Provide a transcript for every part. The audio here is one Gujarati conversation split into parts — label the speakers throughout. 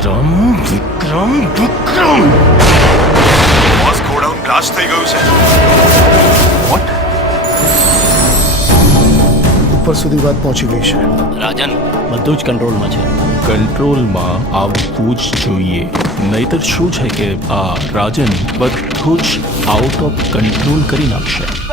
Speaker 1: Vikram Vikram Vikram!
Speaker 2: Boss godown blast થઈ ગયું છે.
Speaker 1: વોટ
Speaker 3: ઉપર સુધી વાત પહોંચી ગઈ છે.
Speaker 4: રાજન બધું જ કંટ્રોલમાં છે.
Speaker 1: કંટ્રોલમાં આવવું જ જોઈએ. નહીતર શું છે કે આ રાજન બધું જ આઉટ ઓફ કંટ્રોલ કરી નાખશે?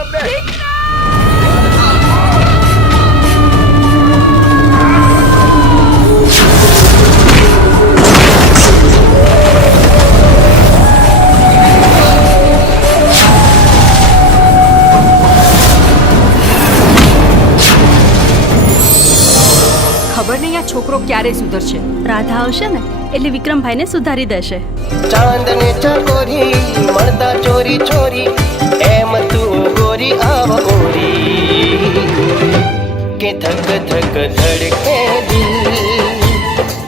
Speaker 5: ખબર નહીં આ છોકરો ક્યારે સુધરશે.
Speaker 6: રાધા આવશે ને એટલે વિક્રમભાઈને સુધારી દેશે.
Speaker 7: ચાંદને ચકોરી મળતા ચોરી ચોરી એમ તું ગોરી આવ ગોરી. કે ધક ધક ધડકે દિલ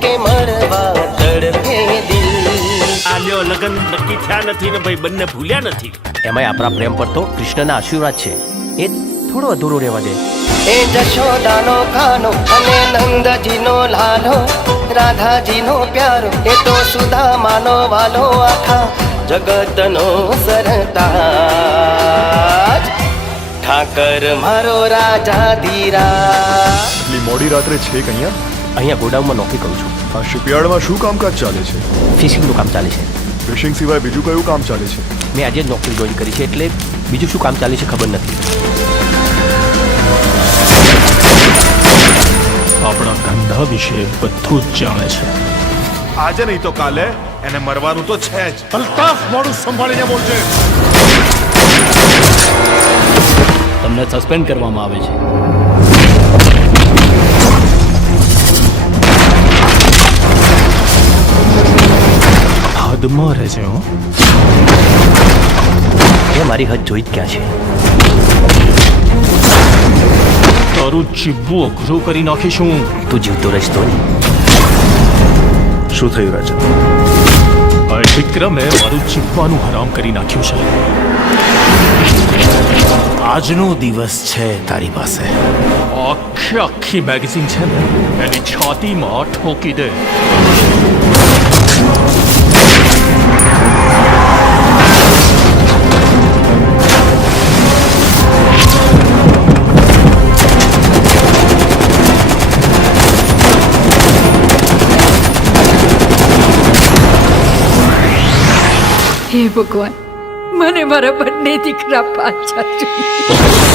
Speaker 7: કે મળવા તડપે દિલ.
Speaker 8: આલ્યો લગન નક્કી થયા નથી ને ભાઈ બંને ભૂલ્યા નથી.
Speaker 4: એમાંય આપણા પ્રેમ પર તો કૃષ્ણના આશીર્વાદ છે. એ થોડો અધૂરો રહેવા દે.
Speaker 7: એ જશોદાનો ખાનો અને નંદજીનો લાલો રાધાજીનો પ્યારો એ તો સુદામાનો વાલો આખા જગતનો સરતાજ. ઠાકર મારો રાજા ધીરા
Speaker 2: એટલી મોડી રાત્રે છે કે અહીંયા?
Speaker 4: અહીંયા ગોડાઉનમાં નોકરી કરું છું.
Speaker 2: આ શિપયાર્ડમાં શું કામકાજ ચાલે છે?
Speaker 4: ફિશિંગનું કામ ચાલે છે.
Speaker 2: ફિશિંગ સિવાય બીજું કયું કામ ચાલે છે?
Speaker 4: મેં આજે જ નોકરી જોઈન કરી છે એટલે બીજું શું કામ ચાલે છે ખબર નથી.
Speaker 1: વિશે બધું જ જાણે છે.
Speaker 2: આજે નહીં તો કાલે એને મરવાનું તો છે જ.
Speaker 3: અલ્તાફ મોડું સંભાળીને બોલજે.
Speaker 4: તમને સસ્પેન્ડ કરવામાં આવે છે.
Speaker 1: હદમાં રહેજે હો.
Speaker 4: એ મારી હદ જોઈ જ ક્યાં છે?
Speaker 1: તારું જીવવું અઘરું કરી નાખીશું.
Speaker 4: તું જીવતો રહીશ તો નહીં
Speaker 2: શું થયું રાજા?
Speaker 1: આ વિક્રમે મારું જીવવાનું હરામ કરી નાખ્યું છે. આજનો દિવસ છે તારી પાસે. આખી આખી મેગેઝિન છે ને એની છાતીમાં ઠોકી દે.
Speaker 5: હે ભગવાન મને મારા બંને દીકરા પાછા જોઈએ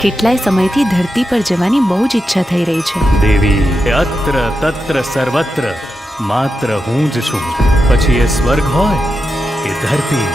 Speaker 6: કેટલાય સમયથી ધરતી પર જવાની બહુ જ ઈચ્છા થઈ રહી છે.
Speaker 9: દેવી અત્ર તત્ર સર્વત્ર, માત્ર હું જ છું. પછી એ સ્વર્ગ હોય કે ધરતી.